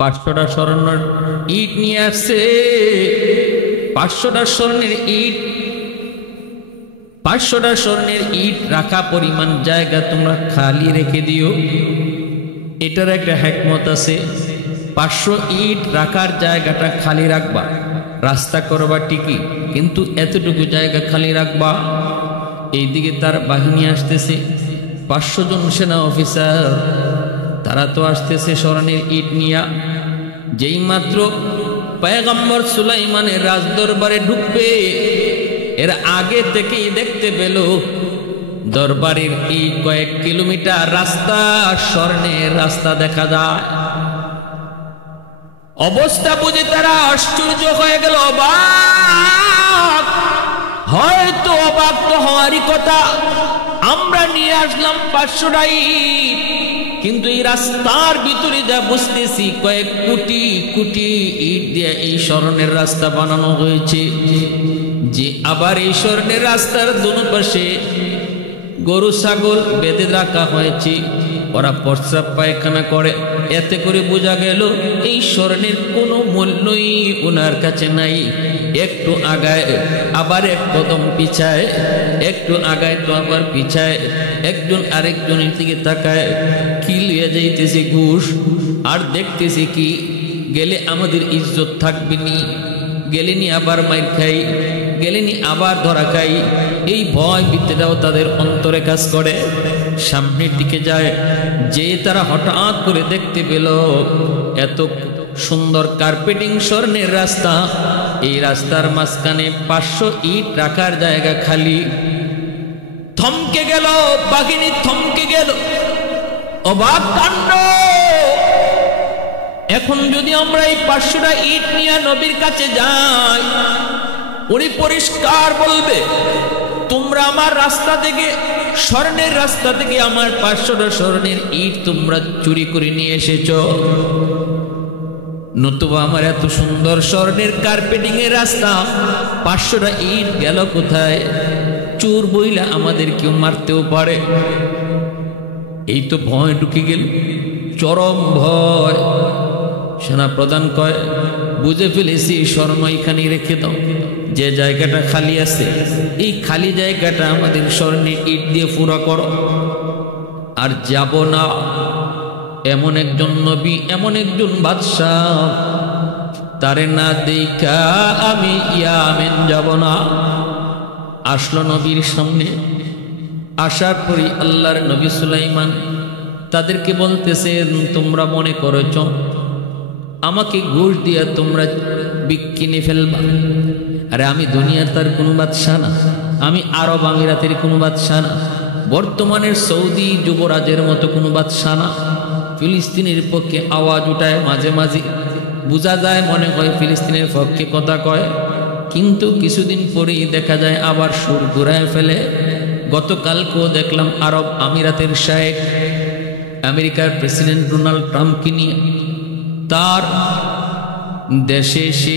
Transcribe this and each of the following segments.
500টা স্বর্ণের ইট নিয়ে আসছে। 500টা স্বর্ণের ইট, 500টা স্বর্ণের ইট রাখা পরিমাণ জায়গা তোমরা খালি রেখে দিও। এটার একটা হিকমত আছে। 500 ইট রাখার জায়গাটা খালি রাখবা, রাস্তা করবা ঠিকই, কিন্তু এতটুকু জায়গা খালি রাখবা। এইদিকে তার বাহিনী আসতেছে, 500 জন সেনা অফিসার, তারা তো আসতেছে স্বর্ণের ইট নিয়া। যেই মাত্র পয়গম্বর সুলাইমানের রাজদরবারে ঢুকবে, এর আগে থেকেই দেখতে পেল দরবারের এই কয়েক কিলোমিটার রাস্তা স্বর্ণের রাস্তা দেখা যায়। অবস্থা বুঝে তারা আশ্চর্য হয়ে গেল, অবাক। হয়তো অবাক তো হওয়ারই কথা, আমরা নিয়ে আসলাম 500টা ইট, কিন্তু এই রাস্তার ভিতরে যা বুঝতেছি কয়েক কোটি কোটি ইট দিয়ে এই স্বর্ণের রাস্তা বানানো হয়েছে। যে আবার এই স্বর্ণের রাস্তার দুনো পাশে গরু ছাগল বেঁধে রাখা হয়েছে, ওরা প্রস্রাব পায়খানা করে। এতে করে বোঝা গেল এই স্বর্ণের কোনো মূল্যই ওনার কাছে নাই। একটু আগায় আবার এক কদম পিছায়, একটু আগায় তো আবার পিছায়, একজন আরেকজনের দিকে তাকায়। কি লিয়ে যাইতেছে ঘুষ, আর দেখতেছি কি গেলে আমাদের ইজ্জত থাকবে নি, গেলেনি আবার মাইর খাই, গেলেনি আবার ধরা খাই। এই ভয় ভীতিটাও তাদের অন্তরে কাজ করে। সামনের দিকে যায়, যে তারা হঠাৎ করে দেখতে পেল এত সুন্দর কার্পেটিং স্বর্ণের রাস্তা, এই রাস্তার মাঝখানে 500 ইট রাখার জায়গা খালি। থমকে গেল বাহিনী, থমকে গেল, অবাক কাণ্ড। এখন যদি আমরা এই 500টা ইট নিয়ে নবীর কাছে যাই, উনি পরিষ্কার বলবে, তোমরা আমার রাস্তা থেকে, স্বর্ণের রাস্তা থেকে আমার 500টা স্বর্ণের ইট তোমরা চুরি করে নিয়ে এসেছ। নতুবা আমার এত সুন্দর স্বর্ণের কার্পেটিং এর রাস্তা 500টা ইট গেল কোথায়? চোর বইলা আমাদের কেউ মারতেও পারে। এই তো ভয় ঢুকে গেল, চরম ভয়। সেনা প্রধান কয়, বুঝে ফেলেছি, স্বর্ণ এখানে রেখে দাও, যে জায়গাটা খালি আছে এই খালি জায়গাটা আমাদের স্বর্ণের ইট দিয়ে পুরা করো। আর যাব না, এমন একজন নবী, এমন একজন বাদশাহ, তারে না দেখা আমি ইয়ামেন যাব না। আসলো নবীর সামনে। আসার পরই আল্লাহর নবী সুলাইমান তাদেরকে বলতেছে, তোমরা মনে করেছ আমাকে ঘুষ দিয়া তোমরা কিনে ফেলবা? আরে আমি দুনিয়ার তার কোনো বাদশাহ না, আমি আরব আমিরাতের কোনো বাদশাহ না, বর্তমানের সৌদি যুবরাজের মতো কোনো বাদশাহ না। ফিলিস্তিনের পক্ষে আওয়াজ উঠায়, মাঝে মাঝে বোঝা যায় মনে হয় ফিলিস্তিনের পক্ষে কথা কয়, কিন্তু কিছুদিন পরেই দেখা যায় আবার সুর ঘুরায় ফেলে। গতকালকেও দেখলাম আরব আমিরাতের শায়েখ আমেরিকার প্রেসিডেন্ট ডোনাল্ড ট্রাম্পকে নিয়ে তার দেশে সে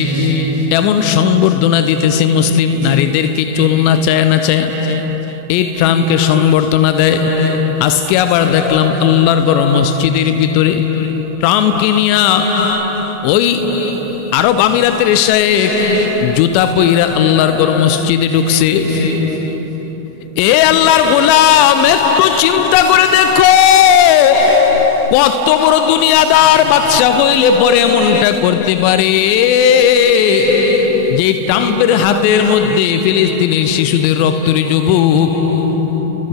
এমন সংবর্ধনা দিতেছে, মুসলিম নারীদেরকে চুল না চায় না চায় এই ট্রাম্পকে সংবর্ধনা দেয়। আজকে আবার দেখলাম আল্লাহর ঘর মসজিদের ভিতরে ট্রাম্পকে নিয়ে ওই আরব আমিরাতের শায়েখ জুতা পইরা আল্লাহর ঘর মসজিদে ঢুকছে। এ আল্লাহর গোলাম, একটু চিন্তা করে দেখো, কত বড় দুনিয়াদার বাদশা হইলে পরে এমনটা করতে পারে। যে ট্রাম্পের হাতের মধ্যে ফিলিস্তিনের শিশুদের রক্তরি যুবক,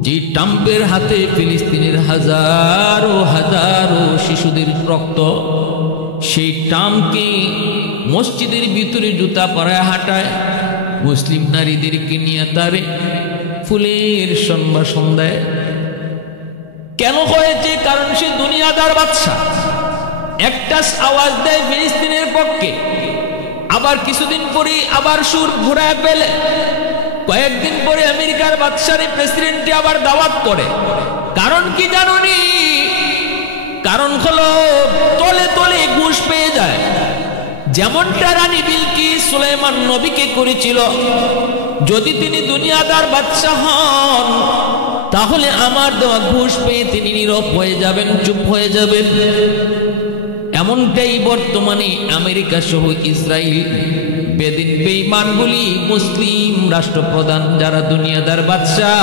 যে ট্রাম্পের হাতে ফিলিস্তিনের হাজারো হাজারো শিশুদের রক্ত, সেই ট্রাম্পকে মসজিদের ভিতরে জুতা পরায় হাঁটায়, মুসলিম নারীদেরকে নিয়ে তারে ফুলের সম্ভাষণ দেয়। কেন হয়েছে? কারণ সে দুনিয়াদার বাদশা। একটা আওয়াজ দেয় ফিলিস্তিনের পক্ষে, আবার কিছুদিন পরে আবার সুর ঘুরায় ফেলে। কয়েকদিন পরে আমেরিকার বাদশার প্রেসিডেন্টে আবার দাওয়াত করে। কারণ কি জানোনি? কারণ হলো তলে তলে ঘুষ পেয়ে যায়। যেমনটা রানী বিলকিস সুলাইমান নবীকে করেছিল। যদি তিনি দুনিয়াদার বাদশা হন, তাহলে আমার দেওয়া ঘুষ পেয়ে তিনি নীরব হয়ে যাবেন, চুপ হয়ে যাবেন। এমনটাই বর্তমানে আমেরিকা সহ ইসরায়েল বেদিন বেঈমানগুলি মুসলিম রাষ্ট্রপ্রধান যারা দুনিয়াদার বাদশাহ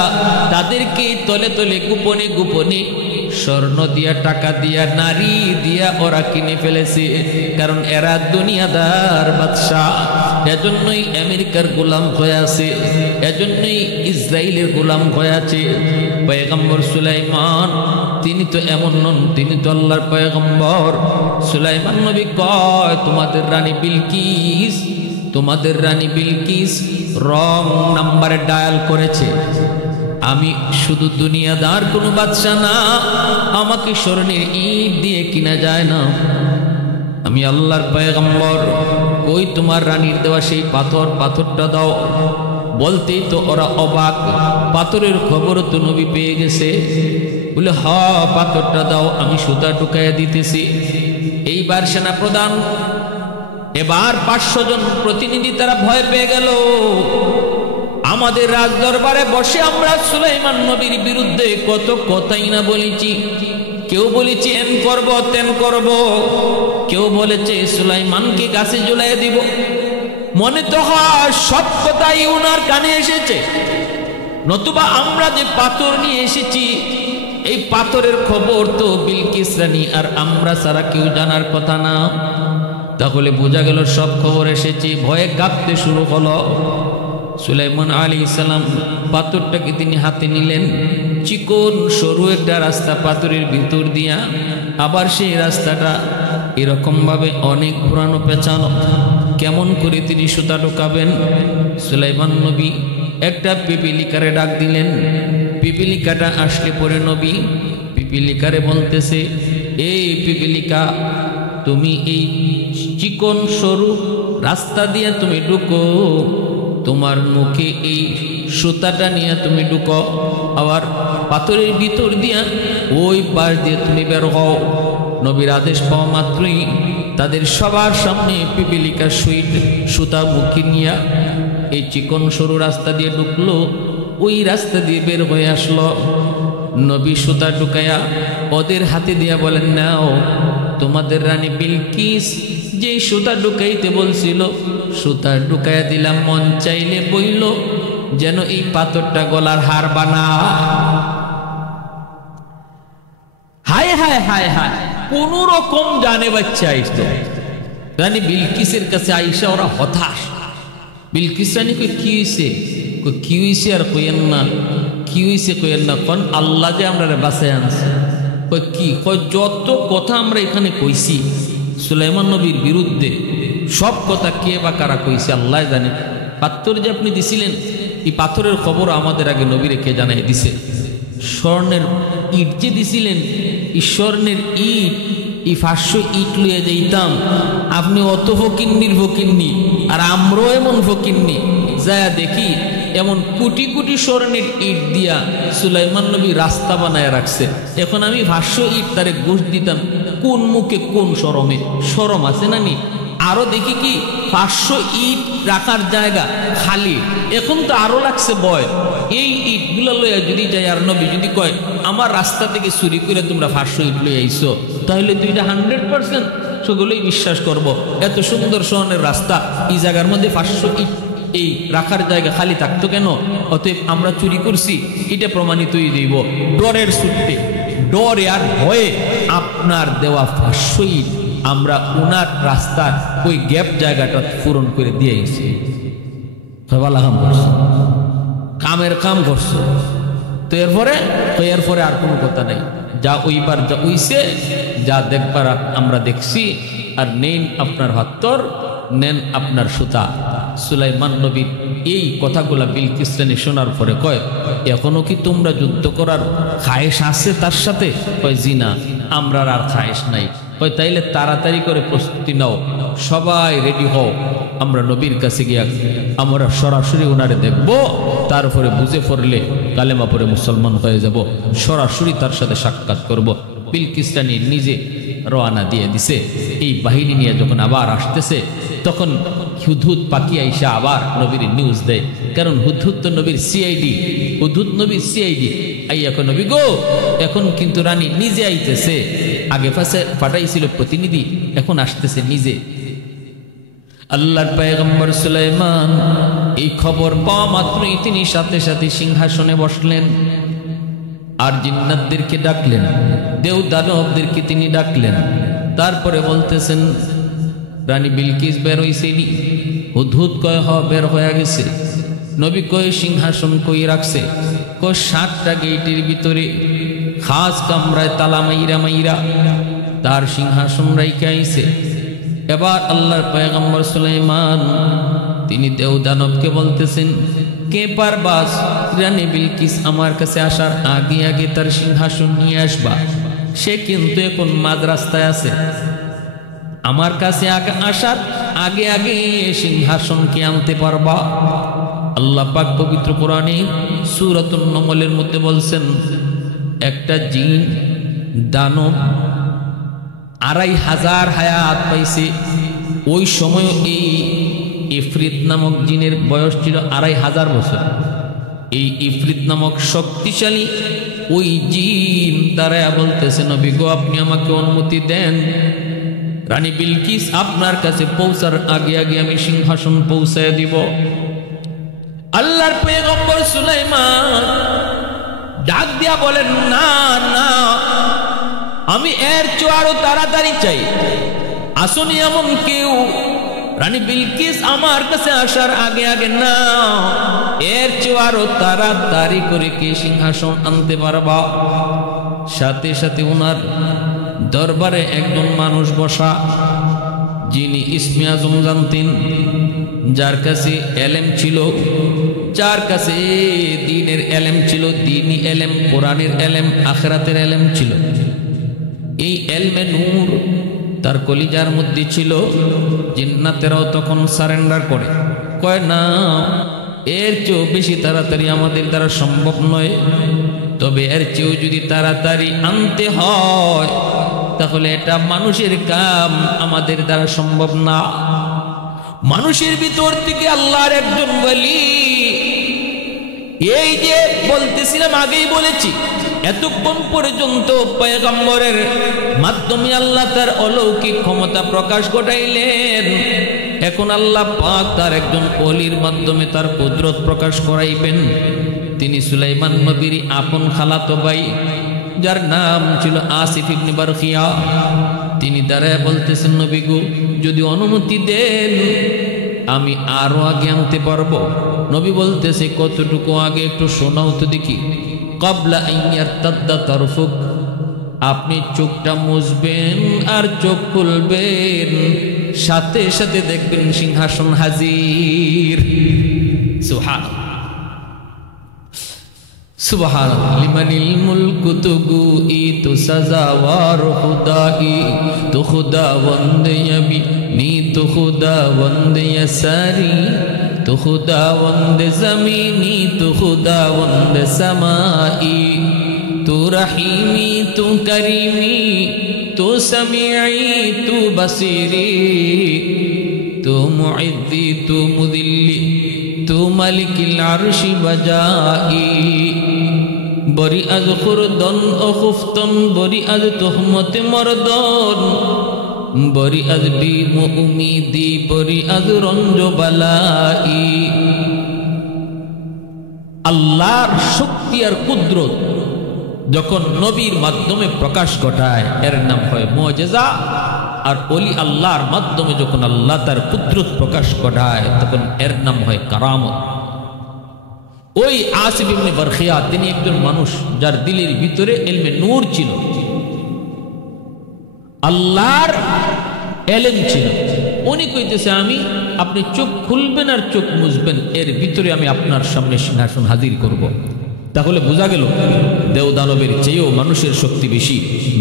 তাদেরকে তলে তলে গোপনে গোপনে স্বর্ণ দিয়া টাকা দিয়া নারী দিয়া ওরা কিনে ফেলেছে, কারণ এরা দুনিয়াদার বাদশাহ। এজন্যই আমেরিকার গোলাম হয়ে আছে, এজন্যই ইসরায়েলের গোলাম হয়ে আছে। পয়গম্বর সুলাইমান তিনি তো এমন নন, তিনি তো আল্লাহর পয়গম্বর। সুলাইমান নবী কয় তোমাদের রানী বিলকিস রং নাম্বারে ডায়াল করেছে। আমি শুধু দুনিয়াদার কোনো বাদশা না, আমাকে স্বর্ণের ইট দিয়ে কিনা যায় না, আমি আল্লাহর পয়গম্বর। কই তোমার রানীর দেওয়া সেই পাথরটা দাও। বলতেই তো ওরা অবাক, পাথরের খবর তো নবী পেয়ে গেছে। বলে হ পাথরটা দাও, আমি সুতা ঢুকাইয়া দিতেছি। এইবার সেনা প্রধান এবার 500 জন প্রতিনিধি তারা ভয় পেয়ে গেল। আমাদের রাজদরবারে বসে আমরা সুলাইমান নবীর বিরুদ্ধে কত কথাই না বলেছি। কেউ বলেছে এন করব তেন করব, কেউ বলেছে সুলাইমানকে গাছে ঝুলাই দিব। মনে তো হয় সব কথাই ওনার কানে এসেছে, নতুবা আমরা যে পাথর নিয়ে এসেছি এই পাথরের খবর তো বিলকিস রানী আর আমরা ছাড়া কেউ জানার কথা না। তাহলে বোঝা গেল সব খবর এসেছে। ভয়ে কাঁপতে শুরু হলো। সুলাইমান আলাইহিস সালাম পাথরটাকে তিনি হাতে নিলেন, চিকন সরু একটা রাস্তা পাথরের ভিতর দিয়া, আবার সেই রাস্তাটা এরকম ভাবে অনেক ঘোরানো পেঁচানো। কেমন করে তিনি সুতা ঢোকাবেন? সুলাইমান নবী একটা পিপিলিকারে ডাক দিলেন। পিপিলিকাটা আসলে পরে নবী পিপিলিকারে বলতেছে, এই পিপিলিকা তুমি এই চিকন সরু রাস্তা দিয়ে তুমি ঢুকো, তোমার মুখে এই সুতাটা নিয়ে তুমি ঢুকো, আবার পাথরের ভিতর দিয়া ওই পাশ দিয়ে তুমি বের হও। নবীর আদেশ পাওয়া মাত্রই তাদের সবার সামনে পিপিলিকা সুতা মুখে নিয়ে এই চিকন সরু রাস্তা দিয়ে ঢুকলো, ওই রাস্তা দিয়ে বের হয়ে আসলো। নবী সুতা ঢুকায়া ওদের হাতে দিয়া বলেন, নাও তোমাদের রানী বিলকিস যে সুতা ঢুকাইতে বলছিল সুতা ঢুকাইয়া দিলাম, মন চাইলে বইল যেন এই পাথরটা গলার হার বানা। হায় হায় হায় হায়, কোন রকম জানে বাচ্চা আইসতো রানী বিলকিসের কাছে আইসা ওরা হতাশ। বিলকিস রানী কই কি হইছে? কি হইছে আর কইেন না, কি হইছে কইেন না, কোন আল্লাহ যে আমরা বাঁচায় আনছে। কই কি? কই যত কথা আমরা এখানে কইছি সুলাইমান নবীর বিরুদ্ধে সব কথা কে বা কারা কইছে আল্লাহ জানে। পাথর যে আপনি দিছিলেন এই পাথরের খবর আমাদের আগে নবী রেখে জানাই দিছে। স্বর্ণের ইট যে দিছিলেন এই স্বর্ণের ইট, এই 500 ইট লইয়া যাইতাম, আপনি অত ফকিন্নি আর আমরাও এমন ফকিন্নি, যা দেখি এমন কোটি কোটি স্বর্ণের ইট দিয়া সুলাইমান নবী রাস্তা বানায় রাখছে। এখন আমি 500 ইট তারে ঘুষ দিতাম কোন মুখে কোন শরমে? শরম আছে না নি? আরো দেখি কি 500 ইট রাখার জায়গা খালি, এখন তো আরো লাগছে বয়। এই ইটগুলো লইয়া যদি যাই আর নবী যদি কয় আমার রাস্তা থেকে চুরি করে তোমরা 500 ইট লইয়া আইছো, তাহলে দুইটা 100% সেগুলোই বিশ্বাস করব। এত সুন্দর স্বর্ণের রাস্তা, এই জায়গার মধ্যে 500 ইট এই রাখার জায়গা খালি থাকতো কেন? অতএব আমরা চুরি করছি এটা প্রমাণিতই দিব। ডরের ছুটে, ডরে আর ভয়ে আপনার দেওয়া 500 ইট আমরা উনার রাস্তার ওই গ্যাপ জায়গাটা পূরণ করে দিয়েছি। কামের কাম করছো তো এরপরে আর কোনো কথা নেই। যা ওইবার যা উইছে, যা দেখবার আমরা দেখছি। আর নেন আপনার হাত্তর, নেন আপনার সুতা। সুলাইমান নবীর এই কথাগুলা বিলকিস রানী শোনার পরে কয়, এখনো কি তোমরা যুদ্ধ করার খায়েশ আছে তার সাথে? কয় জি না, আমরা আর খায়েশ নাই। কয় তাইলে তাড়াতাড়ি করে প্রস্তুতি নাও, সবাই রেডি হও, আমরা নবীর কাছে গিয়া আমরা সরাসরি ওনারে দেখব, তারপরে বুঝে পড়লে কালেমা পরে মুসলমান হয়ে যাব, সরাসরি তার সাথে সাক্ষাৎ করব। বিলকিস রানী নিজে রওনা দিয়ে দিছে। এই বাহিনী নিয়ে যখন আবার আসতেছে তখন হুদহুদ পাখি আইসা আবার নবীর নিউজ দেয়, কারণ হুদহুদ তো নবীর সিআইডি, হুদহুদ নবীর সিআইডি। আই এখন নবী গো, এখন কিন্তু রানী নিজে আইতেছে, আগে পাঠাইছিল প্রতিনিধি, এখন আসতেছে নিজে। আল্লাহর পয়গম্বর সুলাইমান এই খবর পাওয়া মাত্রই তিনি সাথে সাথে সিংহাসনে বসলেন, আর জিন্নাতদেরকে ডাকলেন, দেব দানবদেরকে তিনি ডাকলেন। তারপরে বলতেছেন, রানী বিলকিস বের হইছেনি? হুদহুদ কয় হ বের হয়ে গেছে। নবী কয় সিংহাসন কই রাখছে? কয় 7টা গেটের ভিতরে খাস কামরায় তালা মাইরা মাইরা তার সিংহাসন রাইখা আইছে। এবার আল্লাহর পয়গম্বর সুলাইমান তিনি দেব দানবকে বলতেছেন, কে পারবাস রানী বিলকিস আমার কাছে আসার আগে আগে তার সিংহাসন নিয়ে আসবা? সে কিন্তু এখন মাঝ রাস্তায় আছে, আমার কাছে আসার আগে আগে সিংহাসনকে আনতে পারবা? আল্লাহ পাক পবিত্র কোরআনে সূরাতুন নমলের মধ্যে বলছেন, একটা জিন দানব 2500 হায়াত পাইছে। ওই সময় এই ইফরিত নামক জিনের বয়স ছিল 2500 বছর। এই ইফরিত নামক শক্তিশালী ওই জিন তারা বলতেছে, নবী গো আপনি আমাকে অনুমতি দেন, রানী বিলকিস আপনার কাছে পৌঁছার আগে আগে আমি সিংহাসন পৌঁছায় দিব। আল্লাহর পয়গম্বর সুলাইমান ডাক দিয়া বলেন, না না, আমি এর চেয়ে আরো তাড়াতাড়ি চাই। আসুন এমন কেউ রানী বিলকিস আমার কাছে আসার আগে আগে, না, এর চেয়ে আরো তাড়াতাড়ি করে কে সিংহাসন আনতে পারবা? সাথে সাথে ওনার দরবারে একজন মানুষ বসা, যিনি ইসমে আজম জানতেন, যার কাছে এলেম ছিল, যার কাছে দ্বীনের এলেম ছিল, দ্বীনি এলেম, কোরআনের এলেম, আখিরাতের এলেম ছিল। এই এলমে নূর তার কলিজার মধ্যে ছিল। জিন্নাতেরাও তখন সারেন্ডার করে, কয় না, এর চেয়েও বেশি তাড়াতাড়ি আমাদের দ্বারা সম্ভব নয়, তবে এর চেয়েও যদি তাড়াতাড়ি আনতে হয় তাহলে এটা মানুষের কাম, আমাদের দ্বারা সম্ভব না। মানুষের ভিতর থেকে আল্লাহর একজন ওলি, এই যে বলতেছিলাম আগেই বলেছি, এতক্ষণ পর্যন্ত পয়গম্বরের মাধ্যমে আল্লাহ তার অলৌকিক ক্ষমতা প্রকাশ ঘটাইলেন। এখন আল্লাহ পাক তার একজন ওলির মাধ্যমে তার কুদরত প্রকাশ করাইবেন। তিনি সুলাইমান নবীর আপন খালাতো ভাই, যার নাম ছিল আসিফ ইবনে বারখিয়া। তিনি দাঁড়ায় বলতেছেন, নবী গো যদি অনুমতি দেন আমি আরো আগে আনতে পারবো। নবী বলতেছে, কতটুকু আগে একটু শোনাও তো দেখি। ক্বাবলা আন ইয়ারতাদ্দা তারফুক, আপনি চোখটা মুছবেন আর চোখ খুলবেন, সাথে সাথে দেখবেন সিংহাসন হাজির। সুবহানাল্লাহ সুবহানাল্লাহ। লিমানিল মুলকু তুগুই তু সাজাওয়ার খুদাই, তু খুদাবন্দ ইয়ামিনি, তু খুদাবন্দ ইয়াসারি, তু খুদাবন্দ জমিনি, তু খুদাবন্দ সামাই, তু রহিমি, তু করিমি, তু সামিঈ, তু বসিরি, তু মুইদ্দি, তু মুদিল্লি, তু মালিকিল আরশি বাজাই। বরি আজ খুরদন ও খুফতন, বরি আজ তুহমতে মরদন, বরি আজ বীম উমিদি, বরি আজ রঞ্জ বালাই। আল্লাহর শক্তি আর কুদরত যখন নবীর মাধ্যমে প্রকাশ ঘটায় এর নাম হয় মুজিজা। আর ওলি আল্লাহর মাধ্যমে যখন আল্লাহ তার কুদরত প্রকাশ ঘটায় তখন এর নাম হয় কারামত। ওই আসিফ ইবনে বারখিয়া তিনি একজন মানুষ যার দিলের ভিতরে ইলমে নূর ছিল, আল্লাহর এলেম ছিল। উনি কইতেছে, আমি আপনি চোখ খুলবেন আর চোখ মুছবেন, এর ভিতরে আমি আপনার সামনে সিংহাসন হাজির করব। তাহলে বোঝা গেল দেব দানবের চেয়েও মানুষের শক্তি বেশি,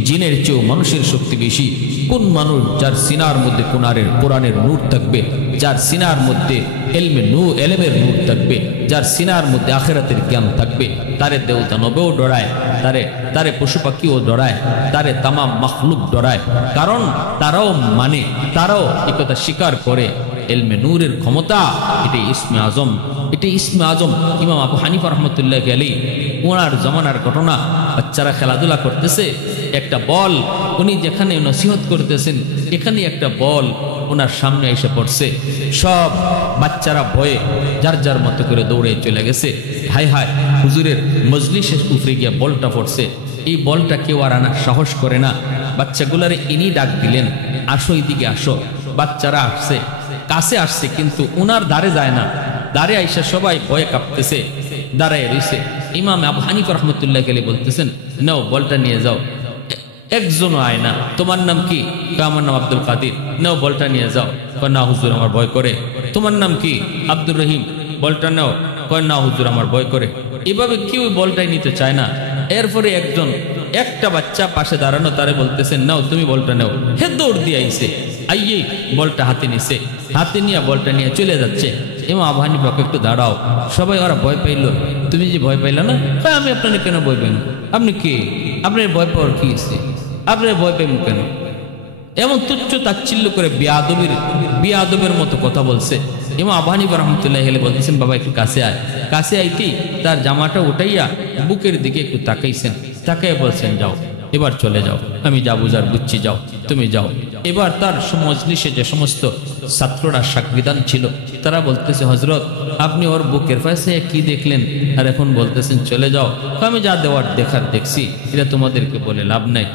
জিনের চেয়েও মানুষের শক্তি বেশি। কোন মানুষ যার সিনার মধ্যে কোরআনের নূর থাকবে, যার সিনার মধ্যে এলেমের নূর থাকবে, যার সিনার মধ্যে আখিরাতের জ্ঞান থাকবে, তারে দেব দানবেও ডরায়, তারে পশু পাখিও ডরায়, তারে তামাম মাখলুক ডরায়। কারণ তারাও মানে, তারাও একথা স্বীকার করে এলমে নূরের ক্ষমতা, এটাই ইসমে আজম, এটাই ইসমে আজম। ইমাম আবু হানিফা রহমতুল্লাহ আলাইহি ওনার জমানার ঘটনা, বাচ্চারা খেলাধুলা করতেছে, একটা বল উনি যেখানে নসিহত করতেছেন এখানে একটা বল ওনার সামনে এসে পড়ছে। সব বাচ্চারা ভয়ে যার যার মতো করে দৌড়ে চলে গেছে। হায় হায়, হুজুরের মজলিসের উপরে গিয়ে বলটা পড়ছে। এই বলটা কেউ আর আনার সাহস করে না। বাচ্চাগুলারে ইনি ডাক দিলেন, আসো এইদিকে আসো। বাচ্চারা আসছে, কাছে আসছে, কিন্তু ওনার দ্বারে যায় না। দ্বারে আইসা সবাই ভয়ে কাঁপতেছে, দাঁড়ায় রয়েছে। ইমাম আবু হানিফা রহমতুল্লাহ আলাইহি বলতেছেন, নাও বলটা নিয়ে যাও। একজনও আয় না। তোমার নাম কি? আমার নাম আব্দুল কাদির। নাও বলটা নিয়ে যাও। না হুজুর আমার ভয় করে। তোমার নাম কি? আব্দুর রহিম। বলটা নাও। না হুজুর আমার ভয় করে। এভাবে কেউ বলটাই নিতে চায় না। এরপরে একজন, একটা বাচ্চা পাশে দাঁড়ানো, তারে বলতেছেন নাও তুমি বলটা নাও। হে দৌড় দিয়ে আইছে, আইয়ে বলটা হাতে নিছে, হাতে নিয়ে বলটা নিয়ে চলে যাচ্ছে। ইমাম আবু হানিফা একটু দাঁড়াও। সবাই ওরা ভয় পাইল। তুমি যে ভয় পাইলা না? আমি আপনাকে কেন ভয় পাইব? আপনি কে? আপনার ভয় পাওয়ার কি আছে? আপনার ভয় পাইব কেন? এমন তুচ্ছ তাচ্ছিল্য করে বিয়াদবের মতো কথা বলছে। ইমাম আবু হানিফা রাহমাতুল্লাহি আলাইহি বলতেছেন, বাবা একটু কাছে আয়। কাছে আইতেই তার জামাটা উঠাইয়া বুকের দিকে একটু তাকাইছেন, তাকাইয়া বলছেন, যাও এবার চলে যাও, আমি যা বুঝার বুঝছি, যাও তুমি যাও। এবার তার মজলিসে যে সমস্ত ছাত্ররা সাকবিদান ছিল তারা বলতেছে, হজরত আপনি ওর বুকের পাশে কি দেখলেন আর এখন বলতেছেন চলে যাও? আমি যা দেওয়ার দেখার দেখছি, এটা তোমাদেরকে বলে লাভ নাই।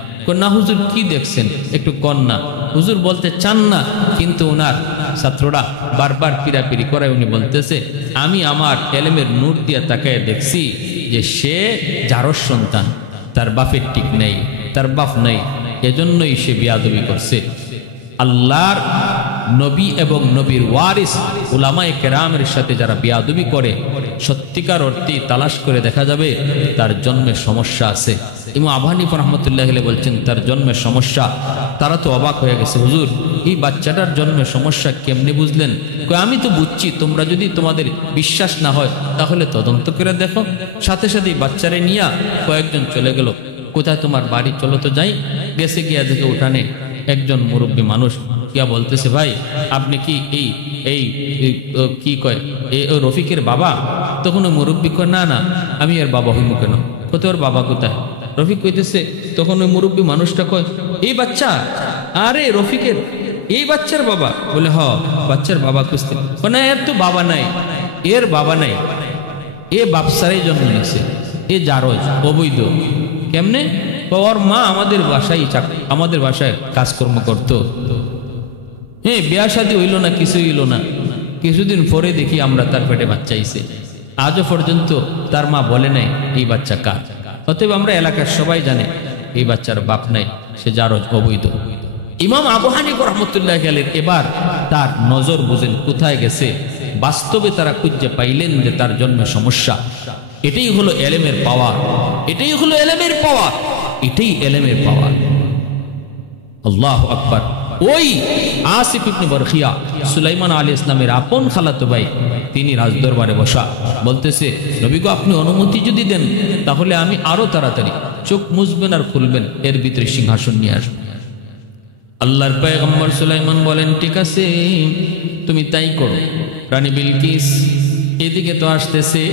না হুজুর কি দেখছেন একটু কন না। হুজুর বলতে চান না, কিন্তু ওনার ছাত্ররা বারবার পিরাপিরি করায় উনি বলতেছে, আমি আমার এলেমের নূর দিয়ে তাকায় দেখছি যে সে জারস সন্তান, তার বাপের ঠিক নেই, তার বাপ নেই, এজন্যই সে বিয়াদবি করছে। আল্লাহর নবী এবং নবীর ওয়ারিস উলামায়ে কেরামের সাথে যারা বিয়াদবি করে, সত্যিকার অর্থে তালাশ করে দেখা যাবে তার জন্মে সমস্যা আছে। ইমাম আবু হানিফা রাহমাতুল্লাহি আলাইহি বলছেন তার জন্মে সমস্যা। তারা তো অবাক হয়ে গেছে, হুজুর এই বাচ্চাটার জন্মে সমস্যা কেমনে বুঝলেন? আমি তো বুঝছি, তোমরা যদি তোমাদের বিশ্বাস না হয় তাহলে তদন্ত করে দেখো। সাথে সাথেই বাচ্চারে নিয়ে কয়েকজন চলে গেল। কোথায় তোমার বাড়ি? চলো তো যাই। গেছে গিয়া দেখে উঠানে একজন মুরব্বী মানুষ গিয়া বলতেছে, ভাই আপনি কি এই কি কয় এই রফিকের বাবা? তখন ওই মুরব্বী কয়, না না আমি এর বাবা হইব কেন? কোথায় ওর বাবা কোথায়? রফিক কইতেছে, তখন ওই মুরব্বী মানুষটা কয়, এই বাচ্চা, আরে রফিকের এই বাচ্চার বাবা? বলে হ, বাচ্চার বাবা খুঁজতে। না এর তো বাবা নাই, এর বাবা নাই, এ বাপসারাই জন্ম নিছে, এ জারজ অবৈধ। কেমনে? ওর মা আমাদের বাসায় কাজকর্ম করতো। বিয়া শাদী হইল না, কিছু হইল না। কিছুদিন পরে দেখি আমরা তার পেটে বাচ্চা আইছে। আজও পর্যন্ত তার মা বলে নাই এই বাচ্চা কার। অতএব আমরা এলাকার সবাই জানে এই বাচ্চার বাপ নাই, সে জারজ অবৈধ। ইমাম আবু হানিফা রাহমাতুল্লাহি আলাইহি এবার তার নজর বুঝেন কোথায় গেছে। বাস্তবে তারা খুঁজে পাইলেন যে তার জন্মে সমস্যা। এটাই হলো এলেমের পাওয়ার, এটাই হলো এলেমের পাওয়ার, এটাই এলেমের পাওয়ার। আল্লাহু আকবার। ওই আসিফ ইবনে বরখিয়া সুলাইমান আলাইহিস সালামের আপন খালাতো ভাই, তিনি রাজদরবারে বসা, বলতেছে, নবী গো আপনি অনুমতি যদি দেন তাহলে আমি আরো তাড়াতাড়ি চোখ মুছবেন আর খুলবেন, এর ভিতরে সিংহাসন নিয়ে আসবেন। আল্লাহর পয়গম্বর সুলাইমান বলেন, ঠিক আছে তুমি তাই করো। রানী বিলকিস এদিকে তো আসতেছে,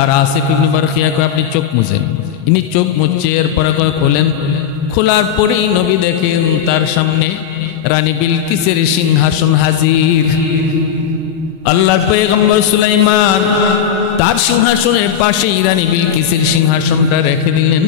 আর আসিফ ইবনে বরখিয়া কয় আপনি চোখ মুছেন। ইনি চোখ মুছছে, এরপরে কয় খোলেন। খোলার পরেই নবী দেখেন তার সামনে রানী বিলকিসের সিংহাসন হাজির। আল্লাহর পয়গম্বর সুলাইমান তার সিংহাসনের পাশেই রানী বিলকিসের সিংহাসনটা রেখে দিলেন।